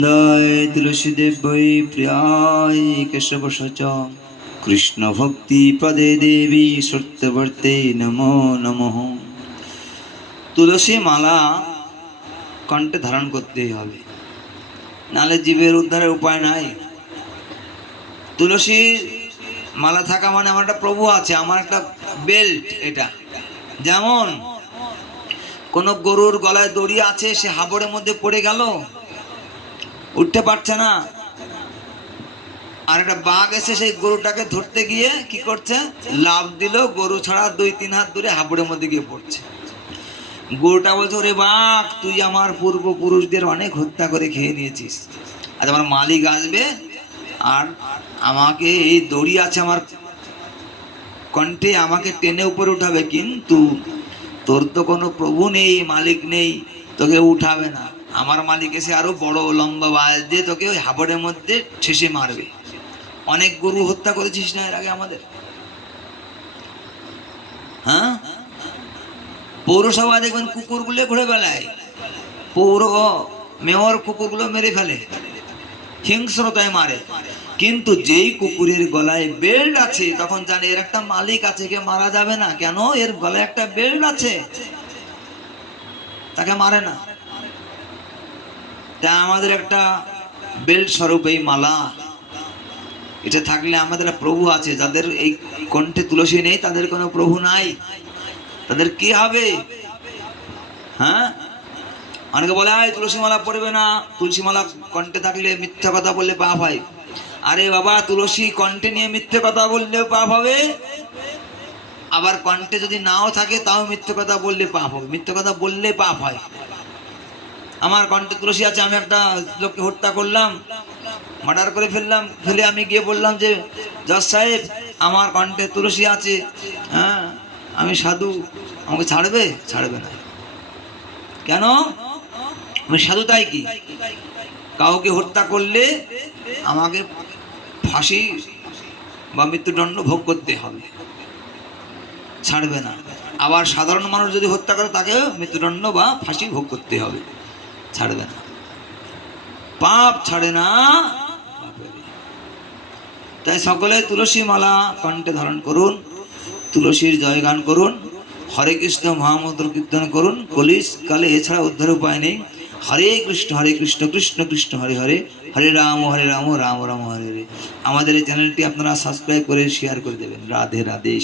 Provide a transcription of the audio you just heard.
জয় তুলসীদেব বৈ প্রিয়ায় কেশব সচ কৃষ্ণ ভক্তি পদে দেবী সত্যবর্তে নমো নমঃ। তুলসী মালা কণ্ঠে ধারণ করতেই হবে। নালে জীবের উদ্ধারের উপায় নাই। তুলসী মালা থাকা মানে আমার একটা প্রভু আছে, আমার একটা বেল্ট এটা। যেমন কোন গরুর গলায় দড়ি আছে, সে হাবড়ের মধ্যে পড়ে গেল উঠতে পারছে না। আর একটা বাঘ এসে সেই গরুটাকে ধরতে গিয়ে কি করছে? লাভ দিল, গরু ছাড়া দুই তিন হাত দূরে হাবুড়ের মধ্যে গিয়ে পড়ছে। গরুটা বলছে, ওরে বাঘ, তুই আমার পূর্বপুরুষদের অনেক হত্যা করে খেয়ে নিয়েছিস। আর আমার মালিক আসবে, আর আমাকে এই দড়ি আছে আমার কণ্ঠে আমাকে টেনে উপরে উঠাবে, কিন্তু তোর তো কোনো প্রভু নেই, মালিক নেই, তোকে উঠাবে না। আমার মালিক এসে আরও বড় লম্বা বাজ দিয়ে তোকে ওই হাবড়ের মধ্যে শেষে মারবে। অনেক গরু হত্যা করেছিস না এর আগে আমাদের? হ্যাঁ? পৌরসভা দেখবেন কুকুরগুলো ঘুরে বেড়ায়। পৌর মেয়র কুকুরগুলো মেরে ফেলে। হিংস্রতায় মারে। কিন্তু যেই কুকুরের গলায় বেল্ট আছে, তখন জানে এর একটা মালিক আছে কে মারা যাবে না। কেন? এর গলায় একটা বেল্ট আছে। তাকে মারে না। তা আমাদের একটা বেল্ট স্বরূপ এই মালা। এটা থাকলে আমাদের প্রভু আছে, যাদের এই কণ্ঠে তুলসী নেই, তাদের কোনো প্রভু নাই। তাদের কি হবে? হ্যাঁ? অনেকে বলে, আয়, তুলসী মালা পড়বে না। তুলসী মালা কণ্ঠে থাকলে মিথ্যা কথা বললে পাপ হয়। আরে বাবা, তুলসী কণ্ঠে নিয়ে মিথ্যে কথা বললেও পাপ হবে। আবার কণ্ঠে যদি নাও থাকে, তাও মিথ্যে কথা বললে পাপ হবে। মিথ্যে কথা বললে পাপ হয়। আমার কণ্ঠে তুলসী আছে, আমি একটা লোককে হত্যা করলাম, মার্ডার করে ফেললাম, ফেলে আমি গিয়ে বললাম যে, জজ সাহেব, আমার কণ্ঠে তুলসী আছে হ্যাঁ আমি সাধু, আমাকে ছাড়বে? ছাড়বে না। কেন? আমি সাধু, তাই কি? কাউকে হত্যা করলে আমাকে ফাঁসি বা মৃত্যুদণ্ড ভোগ করতে হবে। ছাড়বে না। আবার সাধারণ মানুষ যদি হত্যা করে, তাকেও মৃত্যুদণ্ড বা ফাঁসি ভোগ করতে হবে। ছাড়বে না। পাপ ছাড়ে না তাই সকলে তুলসী মালা কণ্ঠে ধারণ করুন, তুলসীর জয়গান করুন, হরে কৃষ্ণ মহামন্ত্র কীর্তন করুন, কলিস কালে এছাড়া উদ্ধার উপায় নেই। হরে কৃষ্ণ হরে কৃষ্ণ কৃষ্ণ কৃষ্ণ, হরে হরে হরে রাম হরে রাম রাম রাম, হরে হরে। আমাদের এই চ্যানেলটি আপনারা সাবস্ক্রাইব করে শেয়ার করে দেবেন। রাধে রাধে।